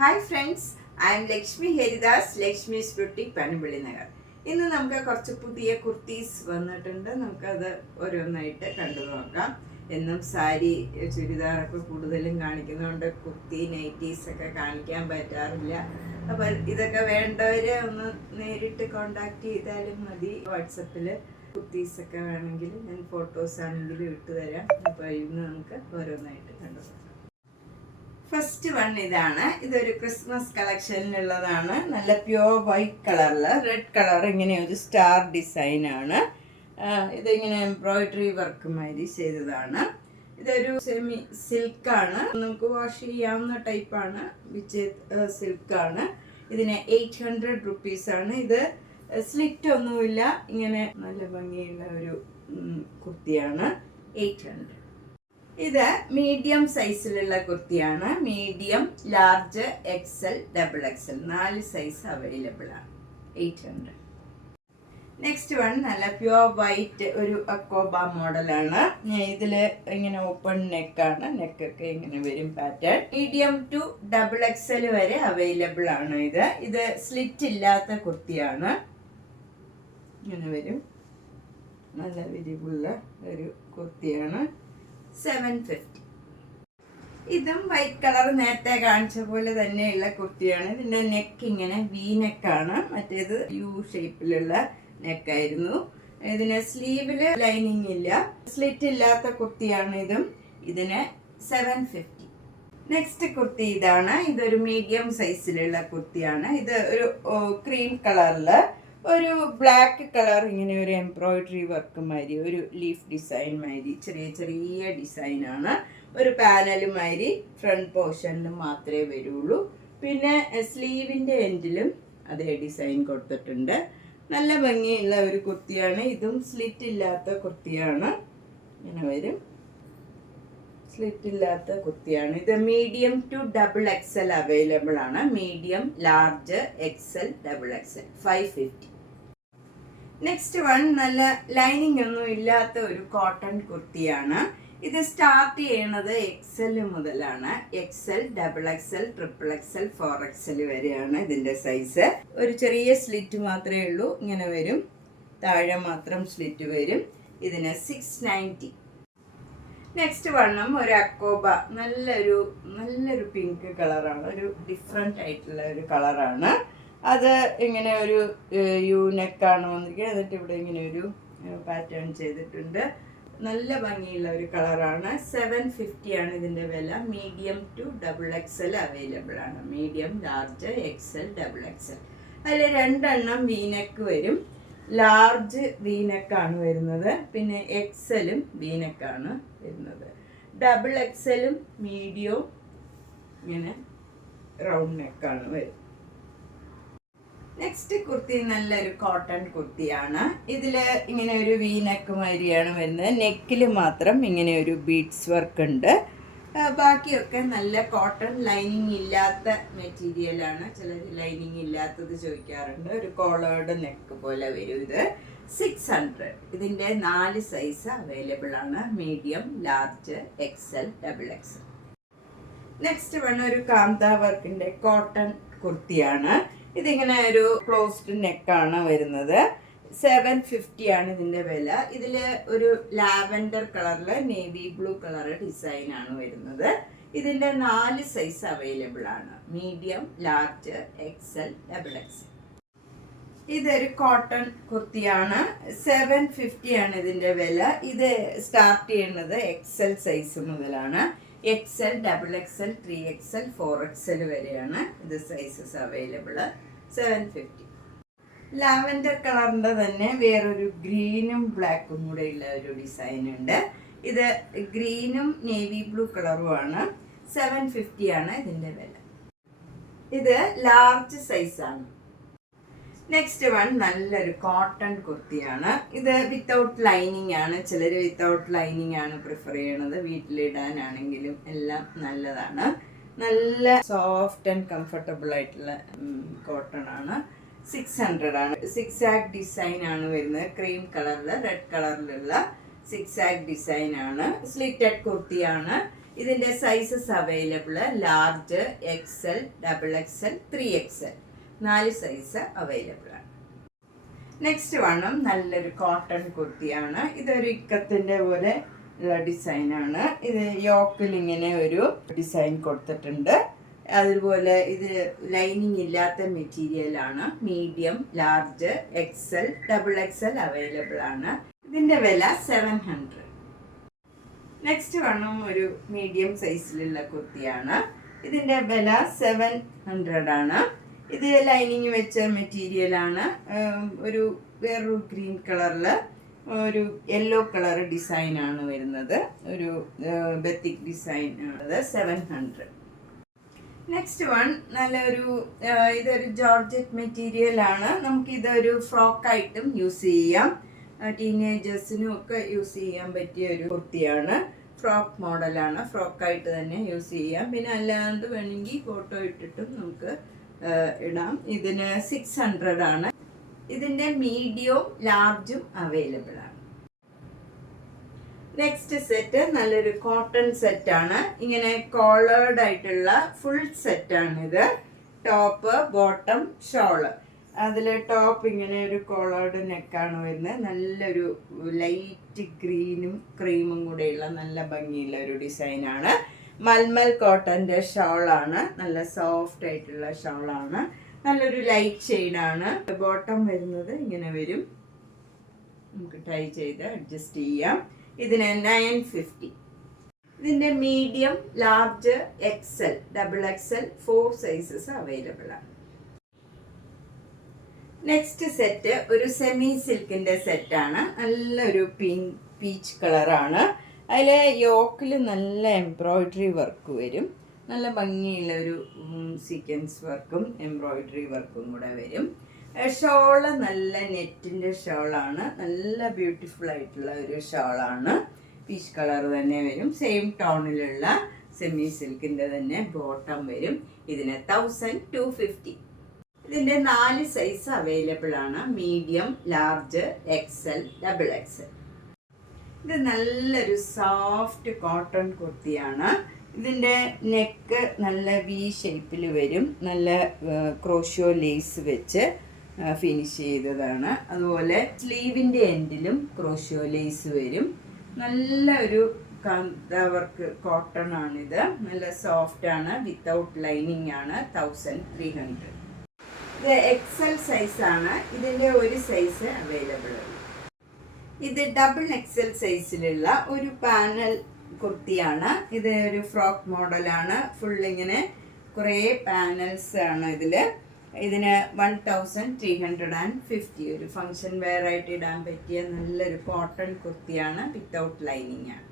Hi friends, I M Lakshmi Haridas, Lakshmi's boutique Panampilly Nagar. ഇന്ന് നമുക്ക് കുറച്ച് പുതിയ കുർത്തീസ് വന്നിട്ടുണ്ട്. നമുക്കത് ഓരോന്നായിട്ട് കണ്ടു നോക്കാം. എന്നും സാരി ചുരിദാറൊക്കെ കൂടുതലും കാണിക്കുന്നതുകൊണ്ട് കുർത്തി നൈറ്റീസ് ഒക്കെ കാണിക്കാൻ പറ്റാറില്ല. അപ്പോൾ ഇതൊക്കെ വേണ്ടവരെ ഒന്ന് നേരിട്ട് കോണ്ടാക്ട് ചെയ്താലും മതി. വാട്സപ്പിൽ കുർത്തീസൊക്കെ വേണമെങ്കിൽ ഞാൻ ഫോട്ടോസ് ആണെങ്കിലും ഇട്ട് തരാം. അപ്പോൾ ഇന്ന് നമുക്ക് ഓരോന്നായിട്ട് കണ്ടു നോക്കാം. ഫസ്റ്റ് വൺ ഇതാണ്. ഇതൊരു ക്രിസ്മസ് കളക്ഷനിലുള്ളതാണ്. നല്ല പ്യുവർ വൈറ്റ് കളറിൽ റെഡ് കളർ ഇങ്ങനെ ഒരു സ്റ്റാർ ഡിസൈനാണ്. ഇതിങ്ങനെ എംബ്രോയിഡറി വർക്ക് മാതിരി ചെയ്തതാണ്. ഇതൊരു സെമി സിൽക്കാണ്, നമുക്ക് വാഷ് ചെയ്യാവുന്ന ടൈപ്പാണ്. വിച്ച് സിൽക്കാണ്. ഇതിന് 800 റുപ്പീസാണ്. ഇത് സ്ലിറ്റ് ഒന്നുമില്ല, ഇങ്ങനെ നല്ല ഭംഗിയുള്ള ഒരു കുർത്തിയാണ്. 800. ഇത് മീഡിയം സൈസിലുള്ള കുർത്തിയാണ്. Medium, large, XL, double XL 4 size available ആണ്. 800. നെക്സ്റ്റ് വൺ നല്ല പ്യുവർ വൈറ്റ് ഒരു അക്കോബ മോഡലാണ്. ഇതില് ഇങ്ങനെ ഓപ്പൺ നെക്കാണ്. നെക്കൊക്കെ ഇങ്ങനെ വരും pattern. Medium to double XL വരെ അവൈലബിൾ ആണ്. ഇത് സ്ലിറ്റ് ഇല്ലാത്ത കുർത്തിയാണ്. ഇങ്ങനെ വരും. നല്ല വിരിവുള്ള ഒരു കുർത്തിയാണ്. 750. ഇതും വൈറ്റ് കളർ നേരത്തെ കാണിച്ച പോലെ തന്നെയുള്ള കുർത്തിയാണ്. ഇതിന്റെ നെക്ക് ഇങ്ങനെ വി നെക്കാണ്. മറ്റേത് യു ഷേപ്പിലുള്ള നെക്കായിരുന്നു. ഇതിന് സ്ലീവില് ലൈനിങ് ഇല്ല. സ്ലിറ്റ് ഇല്ലാത്ത കുർത്തിയാണ് ഇതും. ഇതിന് 750. നെക്സ്റ്റ് കുർത്തി ഇതാണ്. ഇതൊരു മീഡിയം സൈസിലുള്ള കുർത്തിയാണ്. ഇത് ഒരു ക്രീം കളറില് ഒരു ബ്ലാക്ക് കളർ ഇങ്ങനെ ഒരു എംബ്രോയിഡറി വർക്ക് മാതിരി ഒരു ലീഫ് ഡിസൈൻ മാതിരി ചെറിയ ചെറിയ ഡിസൈനാണ്. ഒരു പാനൽ മാതിരി ഫ്രണ്ട് പോർഷനിലും മാത്രമേ വരുള്ളൂ. പിന്നെ സ്ലീവിൻ്റെ എൻഡിലും അതേ ഡിസൈൻ കൊടുത്തിട്ടുണ്ട്. നല്ല ഭംഗിയുള്ള ഒരു കുർത്തിയാണ്. ഇതും സ്ലിറ്റ് ഇല്ലാത്ത കുർത്തിയാണ്. ഇങ്ങനെ വരും. സ്ലിറ്റ് ഇല്ലാത്ത കുർത്തിയാണ്. ഇത് medium to double XL available ആണ്. Medium, large, XL, double XL 550. Next one നല്ല ലൈനിങ് ഒന്നും ഇല്ലാത്ത ഒരു കോട്ടൺ കുർത്തിയാണ്. ഇത് സ്റ്റാർട്ട് ചെയ്യണത് എക്സൽ മുതലാണ്. XL, double XL, triple XL, 4XL വരെയാണ് ഇതിന്റെ സൈസ്. ഒരു ചെറിയ സ്ലിറ്റ് മാത്രമേ ഉള്ളൂ. ഇങ്ങനെ വരും. താഴെ മാത്രം സ്ലിറ്റ് വരും. ഇതിന് 690. നെക്സ്റ്റ് വണ്ണം ഒരു അക്കോബ. നല്ലൊരു പിങ്ക് കളറാണ്. ഒരു ഡിഫറെൻ്റ് ആയിട്ടുള്ള ഒരു കളറാണ്. അത് ഇങ്ങനെ ഒരു യു നെക്കാണ് വന്നിരിക്കുന്നത്. എന്നിട്ട് ഇവിടെ ഇങ്ങനെ ഒരു പാറ്റേൺ ചെയ്തിട്ടുണ്ട്. നല്ല ഭംഗിയുള്ള ഒരു കളറാണ്. 750 ആണ് ഇതിൻ്റെ വില. Medium to double XL available ആണ്. Medium, large, XL, double XL. അതിൽ 2 എണ്ണം വീനെക്ക് വരും. ലാർജ് വീനെക്കാണ് വരുന്നത്. പിന്നെ എക്സലും വീനെക്കാണ് വരുന്നത്. ഡബിൾ എക്സലും മീഡിയവും ഇങ്ങനെ റൗണ്ട് നെക്കാണ് വരുന്നത്. നെക്സ്റ്റ് കുർത്തി നല്ലൊരു കോട്ടൺ കുർത്തിയാണ്. ഇതിൽ ഇങ്ങനെ ഒരു വീനെക്ക് മാതിരിയാണ് വരുന്നത്. നെക്കിൽ മാത്രം ഇങ്ങനെ ഒരു ബീഡ്സ് വർക്ക് ഉണ്ട്. ബാക്കിയൊക്കെ നല്ല കോട്ടൺ, ലൈനിങ് ഇല്ലാത്ത മെറ്റീരിയലാണ്. ചിലർ ലൈനിങ് ഇല്ലാത്തത് ചോദിക്കാറുണ്ട്. ഒരു കോളേർഡ് നെക്ക് പോലെ വരും. ഇത് 600. ഇതിൻ്റെ 4 സൈസ് അവൈലബിൾ ആണ്. Medium, large, XL, double XL. Next one ഒരു കാന്ത വർക്കിൻ്റെ കോട്ടൺ കുർത്തിയാണ്. ഇതിങ്ങനെ ഒരു ക്ലോസ്ഡ് നെക്കാണ് വരുന്നത്. 750 ആണ് ഇതിൻ്റെ വില. ഇതിൽ ഒരു ലാവൻഡർ കളറിൽ നേവി ബ്ലൂ കളർ ഡിസൈനാണ് വരുന്നത്. ഇതിൻ്റെ 4 സൈസ് അവൈലബിൾ ആണ്. Medium, large, XL, double XL. ഇതൊരു കോട്ടൺ കുർത്തിയാണ്. 750 ആണ് ഇതിൻ്റെ വില. ഇത് സ്റ്റാർട്ട് ചെയ്യുന്നത് എക്സൽ സൈസ് മുതലാണ്. XL, double XL, 3XL, 4XL വരെയാണ് ഇത് സൈസസ് അവൈലബിൾ. 750. ലാവൻഡർ കളറിൻ്റെ തന്നെ വേറൊരു ഗ്രീനും ബ്ലാക്കും കൂടെ ഉള്ള ഒരു ഡിസൈൻ ഉണ്ട്. ഇത് ഗ്രീനും നേവി ബ്ലൂ കളറുമാണ്. 750 ആണ് ഇതിൻ്റെ വില. ഇത് ലാർജ് സൈസാണ്. നെക്സ്റ്റ് വൺ നല്ലൊരു കോട്ടൺ കുർത്തിയാണ്. ഇത് വിത്തൗട്ട് ലൈനിങ് ആണ്. ചിലർ വിത്തൗട്ട് ലൈനിങ് ആണ് പ്രിഫർ ചെയ്യണത്. വീട്ടിലിടാനാണെങ്കിലും എല്ലാം നല്ലതാണ്. നല്ല സോഫ്റ്റ് ആൻഡ് കംഫർട്ടബിൾ ആയിട്ടുള്ള കോട്ടൺ ആണ്. 600 ആണ്. സിക്സാക് ഡിസൈൻ ആണ് വരുന്നത്. ക്രീം കളറിൽ റെഡ് കളറിലുള്ള സിക്സാക് ഡിസൈൻ ആണ്. സ്ലിറ്റഡ് കുർത്തിയാണ്. ഇതിൻ്റെ sizes available large, XL, XXL, 3XL 4 size available ആണ്. നെക്സ്റ്റ് വണ്ണും നല്ലൊരു കോട്ടൺ കുർത്തിയാണ്. ഇതൊരു ഇക്കത്തിൻ്റെ പോലെ ഉള്ള ഡിസൈനാണ്. ഇത് യോക്കിൽ ഇങ്ങനെ ഒരു ഡിസൈൻ കൊടുത്തിട്ടുണ്ട്. അതുപോലെ ഇത് ലൈനിങ് ഇല്ലാത്ത മെറ്റീരിയലാണ്. Medium, large, XL, XXL available ആണ്. ഇതിൻ്റെ വില 700. നെക്സ്റ്റ് വണ്ണും ഒരു മീഡിയം സൈസിലുള്ള കുർത്തിയാണ്. ഇതിൻ്റെ വില 700 ആണ്. ഇത് ലൈനിങ് വെച്ച മെറ്റീരിയലാണ്. ഒരു വേറൊരു ഗ്രീൻ കളറിൽ ഒരു യെല്ലോ കളർ ഡിസൈനാണ് വരുന്നത്. ഒരു ബത്തിക് ഡിസൈൻ ആണത്. 700. നെക്സ്റ്റ് വൺ നല്ലൊരു ഇതൊരു ജോർജറ്റ് മെറ്റീരിയൽ ആണ്. നമുക്കിതൊരു ഫ്രോക്കായിട്ടും യൂസ് ചെയ്യാം. ടീനേജേഴ്സിനും ഒക്കെ യൂസ് ചെയ്യാൻ പറ്റിയ ഒരു കുർത്തിയാണ്. ഫ്രോക്ക് മോഡലാണ്. ഫ്രോക്കായിട്ട് തന്നെ യൂസ് ചെയ്യാം. പിന്നെ അല്ലാണ്ട് വേണമെങ്കിൽ ഫോട്ടോ ഇട്ടിട്ടും നമുക്ക് ഇടാം. ഇതിന് 600 ആണ്. ഇതിൻ്റെ മീഡിയവും ലാർജും അവൈലബിൾ ആണ്. നെക്സ്റ്റ് സെറ്റ് നല്ലൊരു കോട്ടൺ സെറ്റാണ്. ഇങ്ങനെ കോളേർഡ് ആയിട്ടുള്ള ഫുൾ സെറ്റാണിത്. Top, bottom, shawl. അതിൽ ടോപ്പ് ഇങ്ങനെ ഒരു കോളേർഡ് നെക്കാണ് വരുന്നത്. നല്ലൊരു ലൈറ്റ് ഗ്രീനും ക്രീമും കൂടെയുള്ള നല്ല ഭംഗിയുള്ള ഒരു ഡിസൈനാണ്. മൽമൽ കോട്ടൻ്റെ ഷോളാണ്. നല്ല സോഫ്റ്റ് ആയിട്ടുള്ള ഷോളാണ്. നല്ലൊരു ലൈറ്റ് ഷെയ്ഡാണ്. ബോട്ടം വരുന്നത് ഇങ്ങനെ വരും. നമുക്ക് ടൈ ചെയ്ത് അഡ്ജസ്റ്റ് ചെയ്യാം. ഇതിന് 950. ഇതിൻ്റെ medium, large, XL, XXL 4 sizes available ആണ്. നെക്സ്റ്റ് സെറ്റ് ഒരു സെമി സിൽക്കിൻ്റെ സെറ്റാണ്. നല്ലൊരു പീച്ച് കളറാണ്. അതിൽ യോക്കിൽ നല്ല എംബ്രോയ്ഡറി വർക്ക് വരും. നല്ല ഭംഗിയുള്ള ഒരു സീക്വൻസ് വർക്കും എംബ്രോയ്ഡറി വർക്കും കൂടെ വരും. ഷോള് നല്ല നെറ്റിൻ്റെ ഷോളാണ്. നല്ല ബ്യൂട്ടിഫുൾ ആയിട്ടുള്ള ഒരു ഷോളാണ്. പീച്ച് കളർ തന്നെ വരും. സെയിം ടോണിലുള്ള സെമി സിൽക്കിൻ്റെ തന്നെ ബോട്ടം വരും. ഇതിന് 1250. ഇതിൻ്റെ 4 സൈസ് അവൈലബിൾ ആണ്. Medium, large, XL, XXL. ഇത് നല്ലൊരു സോഫ്റ്റ് കോട്ടൺ കുർത്തിയാണ്. ഇതിൻ്റെ നെക്ക് നല്ല വി ഷേപ്പിൽ വരും. നല്ല ക്രോഷ്യോ ലേസ് വെച്ച് ഫിനിഷ് ചെയ്തതാണ്. അതുപോലെ സ്ലീവിൻ്റെ എൻഡിലും ക്രോഷ്യോ ലേസ് വരും. നല്ല ഒരു വർക്ക് കോട്ടൺ ആണിത്. നല്ല സോഫ്റ്റ് ആണ്. വിത്തൗട്ട് ലൈനിങ് ആണ്. 1300. ഇത് XL സൈസാണ്. ഇതിൻ്റെ ഒരു സൈസ് അവൈലബിൾ ആണ്. ഇത് XXL സൈസിലുള്ള ഒരു പാനൽ കുർത്തിയാണ്. ഇത് ഒരു ഫ്രോക്ക് മോഡലാണ്. ഫുൾ ഇങ്ങനെ കുറേ പാനൽസ് ആണ് ഇതിൽ. ഇതിന് 1350. ഒരു ഫങ്ഷൻ വെയർ ആയിട്ട് ഇടാൻ പറ്റിയ നല്ലൊരു കോട്ടൺ കുർത്തിയാണ്. വിത്തൗട്ട് ലൈനിങ് ആണ്.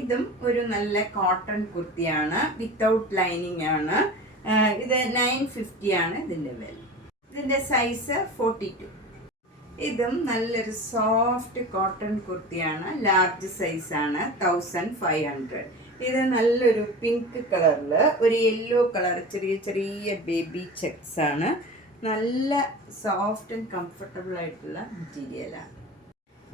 ഇതും ഒരു നല്ല കോട്ടൺ കുർത്തിയാണ്. വിത്തൗട്ട് ലൈനിങ് ആണ്. ഇത് 950 ആണ് ഇതിൻ്റെ വില. ഇതിൻ്റെ സൈസ് 42. ഇതും നല്ലൊരു സോഫ്റ്റ് കോട്ടൺ കുർത്തിയാണ്. ലാർജ് സൈസാണ്. 1500. ഇത് നല്ലൊരു പിങ്ക് കളറിൽ ഒരു യെല്ലോ കളർ ചെറിയ ചെറിയ ബേബി ചെക്സ് ആണ്. നല്ല സോഫ്റ്റ് ആൻഡ് കംഫർട്ടബിൾ ആയിട്ടുള്ള മെറ്റീരിയലാണ്.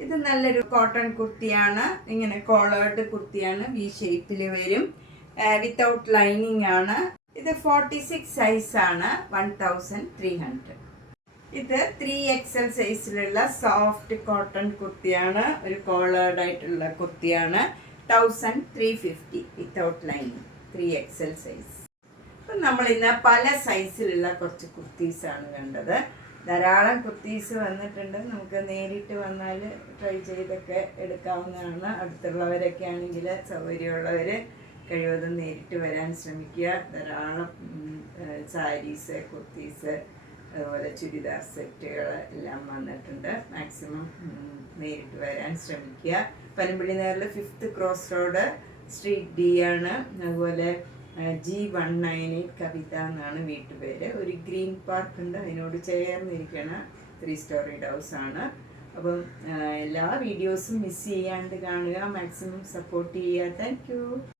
ഇത് നല്ലൊരു കോട്ടൺ കുർത്തിയാണ്. ഇങ്ങനെ കോളേർഡ് കുർത്തിയാണ്. വി ഷേപ്പിൽ വരും. വിത്തൗട്ട് ലൈനിങ് ആണ്. ഇത് 46 സൈസാണ്. 1300. ഇത് 3XL സൈസിലുള്ള സോഫ്റ്റ് കോട്ടൺ കുർത്തിയാണ്. ഒരു കോളേർഡ് ആയിട്ടുള്ള കുർത്തിയാണ്. 1350 വിത്തൗട്ട് ലൈനിങ്. 3XL size. അപ്പം നമ്മളിന്ന് പല സൈസിലുള്ള കുറച്ച് കുർത്തീസാണ് കണ്ടത്. ധാരാളം കുർത്തീസ് വന്നിട്ടുണ്ട്. നമുക്ക് നേരിട്ട് വന്നാൽ ട്രൈ ചെയ്തൊക്കെ എടുക്കാവുന്നതാണ്. അടുത്തുള്ളവരൊക്കെ ആണെങ്കിൽ സൗകര്യമുള്ളവർ കഴിവതും നേരിട്ട് വരാൻ ശ്രമിക്കുക. ധാരാളം സാരീസ്, കുർത്തീസ്, അതുപോലെ ചുരിദാർ സെറ്റുകൾ എല്ലാം വന്നിട്ടുണ്ട്. മാക്സിമം നേരിട്ട് വരാൻ ശ്രമിക്കുക. പനമ്പള്ളി നേരിൽ 5th cross road, street D ആണ്. അതുപോലെ G198 കവിത എന്നാണ് വീട്ടുപേര്. ഒരു ഗ്രീൻ പാർക്ക് ഉണ്ട്, അതിനോട് ചേർന്നിരിക്കണ 3 സ്റ്റോറീഡ് ഹൗസ് ആണ്. അപ്പം എല്ലാ വീഡിയോസും മിസ് ചെയ്യാണ്ട് കാണുക. മാക്സിമം സപ്പോർട്ട് ചെയ്യുക. Thank you.